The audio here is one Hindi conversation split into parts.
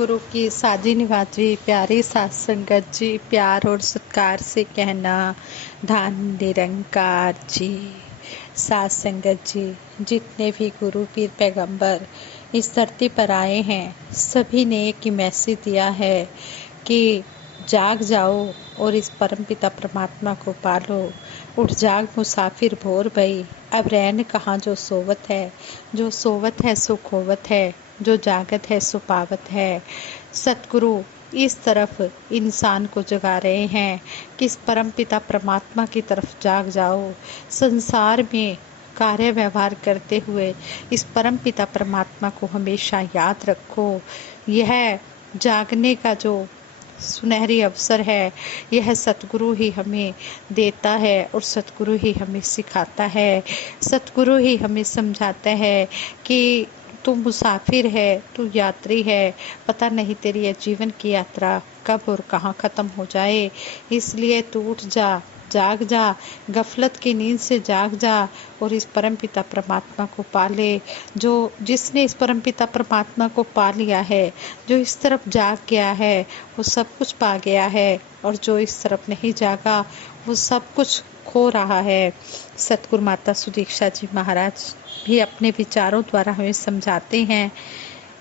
गुरु की साजी निभाजी प्यारी सात संगत जी, प्यार और सत्कार से कहना धन निरंकार जी। सात संगत जी, जितने भी गुरु पीर पैगंबर इस धरती पर आए हैं, सभी ने एक ही मैसेज दिया है कि जाग जाओ और इस परमपिता परमात्मा को पालो। उठ जाग मुसाफिर भोर भई, अब रैन कहाँ जो सोवत है। जो सोवत है सो खोवत है, जो जागत है सो पावत है। सतगुरु इस तरफ इंसान को जगा रहे हैं कि इस परमपिता परमात्मा की तरफ जाग जाओ। संसार में कार्य व्यवहार करते हुए इस परमपिता परमात्मा को हमेशा याद रखो। यह जागने का जो सुनहरी अवसर है, यह सतगुरु ही हमें देता है और सतगुरु ही हमें सिखाता है। सतगुरु ही हमें समझाता है कि तू मुसाफिर है, तू यात्री है, पता नहीं तेरी यह जीवन की यात्रा कब और कहाँ ख़त्म हो जाए। इसलिए तू उठ जा, जाग जा, गफलत की नींद से जाग जा और इस परमपिता परमात्मा को पाले। जिसने इस परमपिता परमात्मा को पा लिया है, जो इस तरफ जाग गया है, वो सब कुछ पा गया है, और जो इस तरफ नहीं जागा वो सब कुछ खो रहा है। सतगुरु माता सुदीक्षा जी महाराज भी अपने विचारों द्वारा हमें समझाते हैं।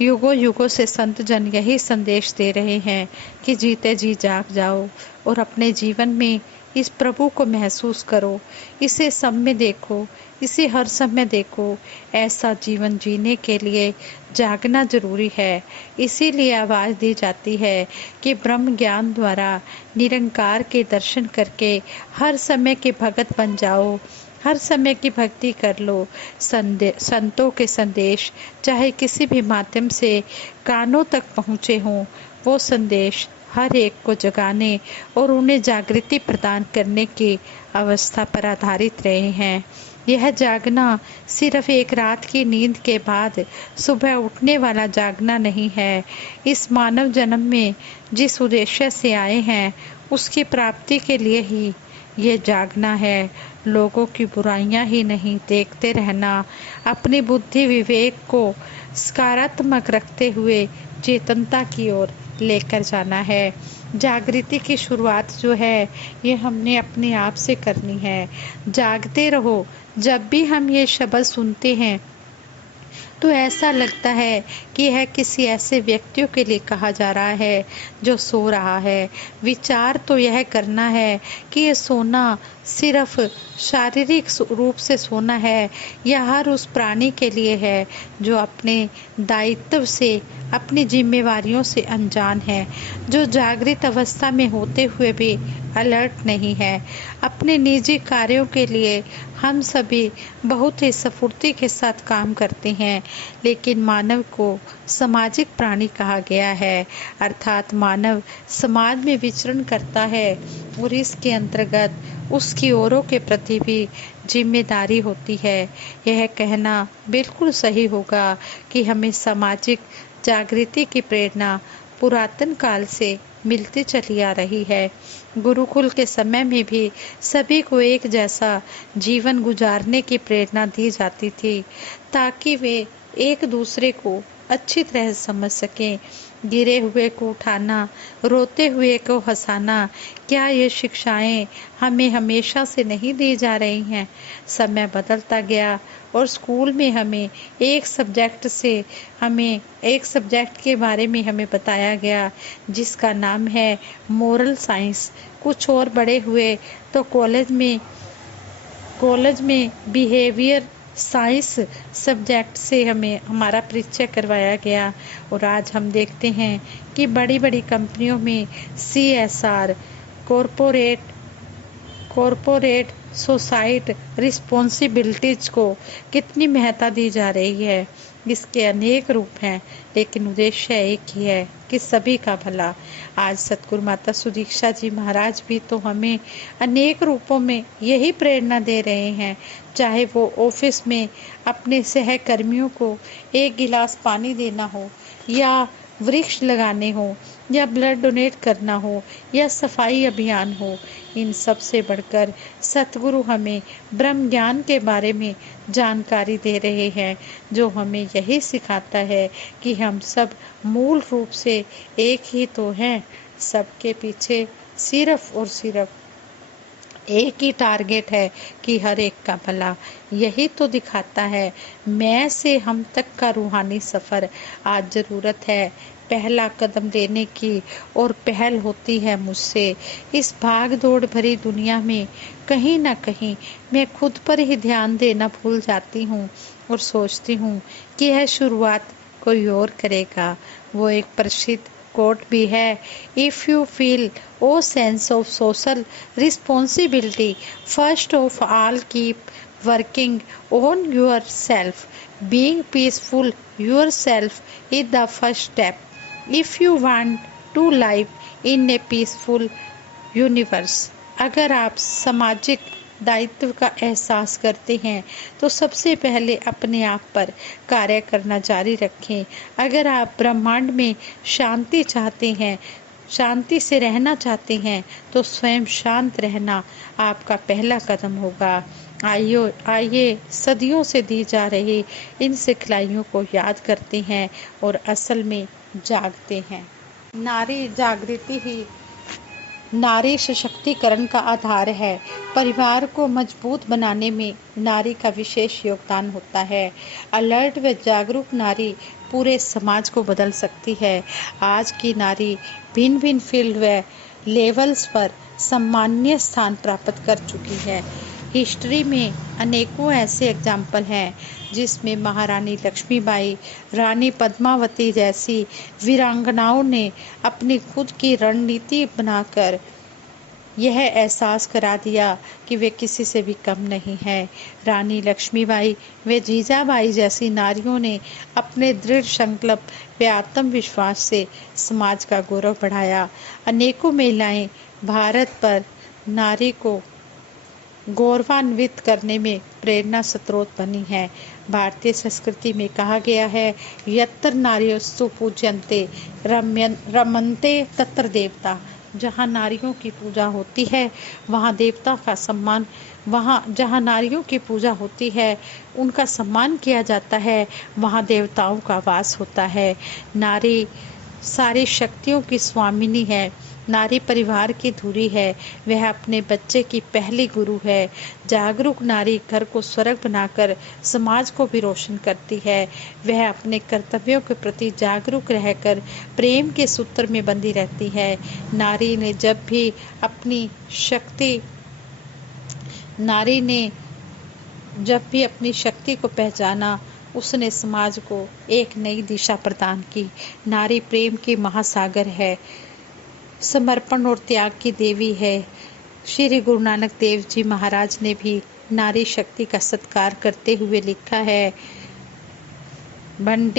युगों युगों से संत जन यही संदेश दे रहे हैं कि जीते जी जाग जाओ और अपने जीवन में इस प्रभु को महसूस करो, इसे सब में देखो, इसे हर समय देखो। ऐसा जीवन जीने के लिए जागना जरूरी है। इसीलिए आवाज़ दी जाती है कि ब्रह्म ज्ञान द्वारा निरंकार के दर्शन करके हर समय के भगत बन जाओ, हर समय की भक्ति कर लो। संतों के संदेश चाहे किसी भी माध्यम से कानों तक पहुँचे हों, वो संदेश हर एक को जगाने और उन्हें जागृति प्रदान करने की अवस्था पर आधारित रहे हैं। यह जागना सिर्फ एक रात की नींद के बाद सुबह उठने वाला जागना नहीं है। इस मानव जन्म में जिस उद्देश्य से आए हैं, उसकी प्राप्ति के लिए ही ये जागना है। लोगों की बुराइयां ही नहीं देखते रहना, अपनी बुद्धि विवेक को सकारात्मक रखते हुए चेतनता की ओर लेकर जाना है। जागृति की शुरुआत जो है, ये हमने अपने आप से करनी है। जागते रहो। जब भी हम ये शब्द सुनते हैं तो ऐसा लगता है कि यह किसी ऐसे व्यक्तियों के लिए कहा जा रहा है जो सो रहा है। विचार तो यह करना है कि यह सोना सिर्फ शारीरिक रूप से सोना है या हर उस प्राणी के लिए है जो अपने दायित्व से, अपनी जिम्मेवारियों से अनजान है, जो जागृत अवस्था में होते हुए भी अलर्ट नहीं है। अपने निजी कार्यों के लिए हम सभी बहुत ही स्फूर्ति के साथ काम करते हैं, लेकिन मानव को सामाजिक प्राणी कहा गया है, अर्थात मानव समाज में विचरण करता है और इसके अंतर्गत उसकी औरों के प्रति भी जिम्मेदारी होती है। यह कहना बिल्कुल सही होगा कि हमें सामाजिक जागृति की प्रेरणा पुरातन काल से मिलती चली आ रही है। गुरुकुल के समय में भी सभी को एक जैसा जीवन गुजारने की प्रेरणा दी जाती थी ताकि वे एक दूसरे को अच्छी तरह समझ सकें। गिरे हुए को उठाना, रोते हुए को हंसाना, क्या ये शिक्षाएं हमें हमेशा से नहीं दी जा रही हैं? समय बदलता गया और स्कूल में हमें एक सब्जेक्ट के बारे में हमें बताया गया जिसका नाम है मोरल साइंस। कुछ और बड़े हुए तो कॉलेज में बिहेवियर साइंस सब्जेक्ट से हमें हमारा परिचय करवाया गया। और आज हम देखते हैं कि बड़ी बड़ी कंपनियों में CSR, कॉरपोरेट सोसाइटी रिस्पॉन्सिबिलिटीज को कितनी महत्ता दी जा रही है। इसके अनेक रूप हैं, लेकिन उद्देश्य एक ही है कि सभी का भला। आज सतगुरु माता सुदीक्षा जी महाराज भी तो हमें अनेक रूपों में यही प्रेरणा दे रहे हैं, चाहे वो ऑफिस में अपने सहकर्मियों को एक गिलास पानी देना हो या वृक्ष लगाने हो या ब्लड डोनेट करना हो या सफाई अभियान हो, इन सब से बढ़कर सतगुरु हमें ब्रह्म ज्ञान के बारे में जानकारी दे रहे हैं, जो हमें यही सिखाता है कि हम सब मूल रूप से एक ही तो हैं। सबके पीछे सिर्फ और सिर्फ एक ही टारगेट है कि हर एक का भला। यही तो दिखाता है मैं से हम तक का रूहानी सफ़र। आज ज़रूरत है पहला कदम लेने की, और पहल होती है मुझसे। इस भाग दौड़ भरी दुनिया में कहीं ना कहीं मैं खुद पर ही ध्यान देना भूल जाती हूँ और सोचती हूँ कि यह शुरुआत कोई और करेगा। वो एक प्रसिद्ध कोट भी है, if you feel a sense of social responsibility, first of all keep working on yourself, being peaceful yourself is the first step if you want to live in a peaceful universe. अगर आप सामाजिक दायित्व का एहसास करते हैं तो सबसे पहले अपने आप पर कार्य करना जारी रखें। अगर आप ब्रह्मांड में शांति चाहते हैं, शांति से रहना चाहते हैं, तो स्वयं शांत रहना आपका पहला कदम होगा। आइए सदियों से दी जा रही इन सिखलाइयों को याद करते हैं और असल में जागते हैं। नारी जागृति ही नारी सशक्तिकरण का आधार है। परिवार को मजबूत बनाने में नारी का विशेष योगदान होता है। अलर्ट व जागरूक नारी पूरे समाज को बदल सकती है। आज की नारी भिन्न भिन्न फील्ड व लेवल्स पर सम्माननीय स्थान प्राप्त कर चुकी है। हिस्ट्री में अनेकों ऐसे एग्जाम्पल हैं जिसमें महारानी लक्ष्मीबाई, रानी पद्मावती जैसी वीरांगनाओं ने अपनी खुद की रणनीति बनाकर यह एहसास करा दिया कि वे किसी से भी कम नहीं है। रानी लक्ष्मीबाई व जीजाबाई जैसी नारियों ने अपने दृढ़ संकल्प व आत्मविश्वास से समाज का गौरव बढ़ाया। अनेकों महिलाएं भारत पर नारी को गौरवान्वित करने में प्रेरणा स्रोत बनी है। भारतीय संस्कृति में कहा गया है, यत्र नार्यस्तु पूज्यन्ते रमन्ते तत्र देवता। जहाँ नारियों की पूजा होती है वहाँ देवता का सम्मान, जहाँ नारियों की पूजा होती है उनका सम्मान किया जाता है, वहाँ देवताओं का वास होता है। नारी सारी शक्तियों की स्वामिनी है। नारी परिवार की धुरी है, वह अपने बच्चे की पहली गुरु है। जागरूक नारी घर को स्वर्ग बनाकर समाज को भी रोशन करती है। वह अपने कर्तव्यों के प्रति जागरूक रहकर प्रेम के सूत्र में बंधी रहती है। नारी ने जब भी अपनी शक्ति को पहचाना, उसने समाज को एक नई दिशा प्रदान की। नारी प्रेम की महासागर है, समर्पण और त्याग की देवी है। श्री गुरु नानक देव जी महाराज ने भी नारी शक्ति का सत्कार करते हुए लिखा है, भंड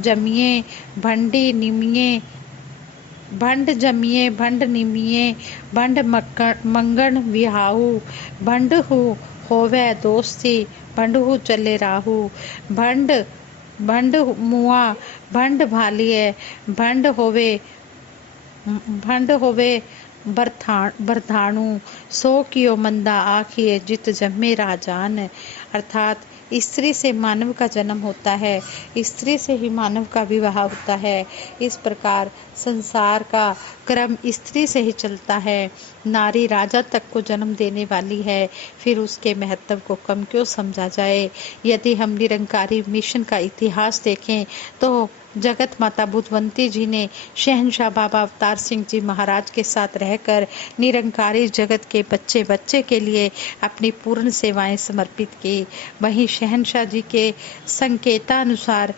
जमिए भंड निमिये भंड मंगण विहाऊ, भंड होवे दोस्ती भंडहु चले राहू, भंड मुआ भंड भालिए भंड होवे बरधाणु, सो कियो मंदा आखिए जित जम्मे राजान। अर्थात स्त्री से मानव का जन्म होता है, स्त्री से ही मानव का विवाह होता है। इस प्रकार संसार का क्रम स्त्री से ही चलता है। नारी राजा तक को जन्म देने वाली है, फिर उसके महत्व को कम क्यों समझा जाए। यदि हम निरंकारी मिशन का इतिहास देखें तो जगत माता बुद्धवंती जी ने शहंशाह बाबा अवतार सिंह जी महाराज के साथ रहकर निरंकारी जगत के बच्चे बच्चे के लिए अपनी पूर्ण सेवाएं समर्पित की। वहीं शहंशाह जी के संकेतानुसार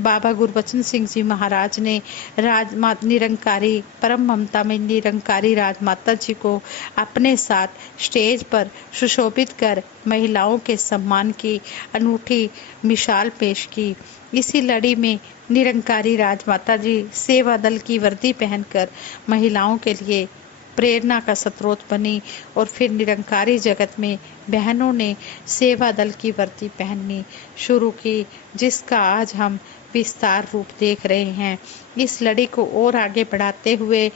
बाबा गुरबचन सिंह जी महाराज ने निरंकारी परम ममता में निरंकारी राजमाता जी को अपने साथ स्टेज पर सुशोभित कर महिलाओं के सम्मान की अनूठी मिसाल पेश की। इसी लड़ी में निरंकारी राजमाता जी सेवा दल की वर्दी पहनकर महिलाओं के लिए प्रेरणा का स्रोत बनी, और फिर निरंकारी जगत में बहनों ने सेवा दल की वर्दी पहननी शुरू की, जिसका आज हम विस्तार रूप देख रहे हैं। इस लड़ी को और आगे बढ़ाते हुए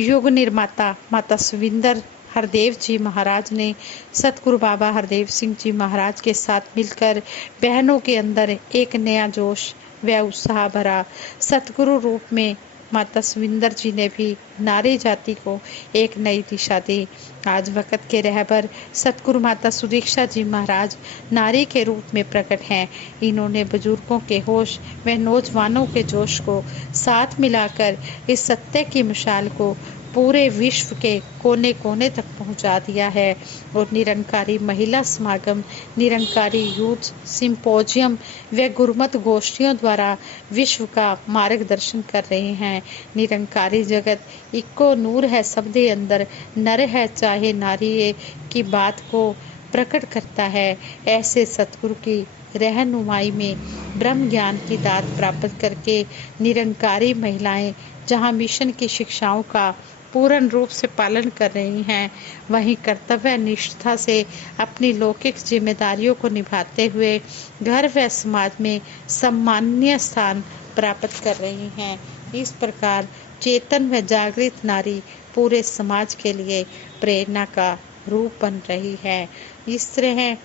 युग निर्माता माता सुविंदर हरदेव जी महाराज ने सतगुरु बाबा हरदेव सिंह जी महाराज के साथ मिलकर बहनों के अंदर एक नया जोश व उत्साह भरा। सतगुरु रूप में माता सुविंदर जी ने भी नारी जाति को एक नई दिशा दी। आज वक़्त के रहबर सतगुरु माता सुदीक्षा जी महाराज नारी के रूप में प्रकट हैं। इन्होंने बुजुर्गों के होश व नौजवानों के जोश को साथ मिलाकर इस सत्य की मिसाल को पूरे विश्व के कोने कोने तक पहुंचा दिया है और निरंकारी महिला समागम, निरंकारी यूथ सिंपोजियम व गुरुमत गोष्ठियों द्वारा विश्व का मार्गदर्शन कर रहे हैं। निरंकारी जगत इको नूर है सबदे अंदर, नर है चाहे नारी की बात को प्रकट करता है। ऐसे सतगुरु की रहनुमाई में ब्रह्म ज्ञान की दात प्राप्त करके निरंकारी महिलाएं जहां मिशन की शिक्षाओं का पूर्ण रूप से पालन कर रही हैं, वहीं कर्तव्य निष्ठा से अपनी लौकिक जिम्मेदारियों को निभाते हुए घर व समाज में सम्माननीय स्थान प्राप्त कर रही हैं। इस प्रकार चेतन व जागृत नारी पूरे समाज के लिए प्रेरणा का रूप बन रही है। इस तरह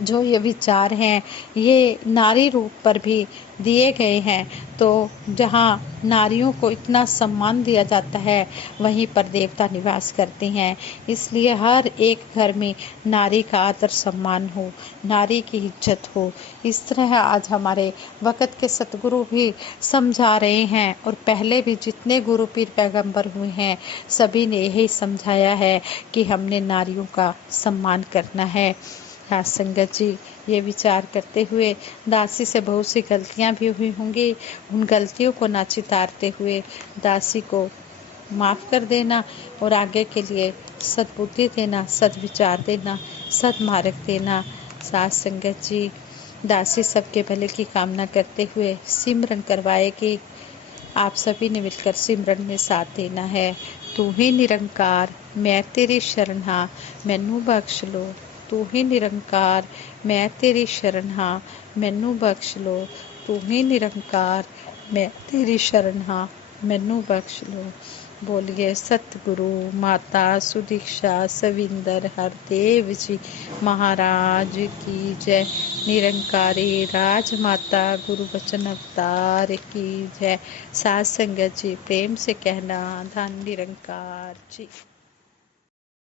जो ये विचार हैं ये नारी रूप पर भी दिए गए हैं। तो जहाँ नारियों को इतना सम्मान दिया जाता है वहीं पर देवता निवास करते हैं। इसलिए हर एक घर में नारी का आदर सम्मान हो, नारी की इज्जत हो। इस तरह आज हमारे वक़्त के सतगुरु भी समझा रहे हैं और पहले भी जितने गुरु पीर पैगंबर हुए हैं सभी ने यही समझाया है कि हमने नारियों का सम्मान करना है। राज संगत जी ये विचार करते हुए दासी से बहुत सी गलतियां भी हुई होंगी, उन गलतियों को ना चितारते हुए दासी को माफ़ कर देना और आगे के लिए सद्बुद्धि देना, सद्विचार देना, सद्मार्ग देना। सास संगत जी दासी सबके भले की कामना करते हुए सिमरन करवाए कि आप सभी ने मिलकर सिमरन में साथ देना है। तू ही निरंकार मैं तेरी शरण हाँ, मैनू बख्श लो। तू ही निरंकार मैं तेरी शरण हाँ, मैनू बख्श लो। तू ही निरंकार मैं तेरी शरण हाँ, मैनू बख्श लो। बोलिए सतगुरु माता सुदीक्षा सविंदर हरदेव जी महाराज की जय। निरंकारी राजमाता गुरु वचन अवतार की जय। साथ संगत जी प्रेम से कहना धन निरंकार जी।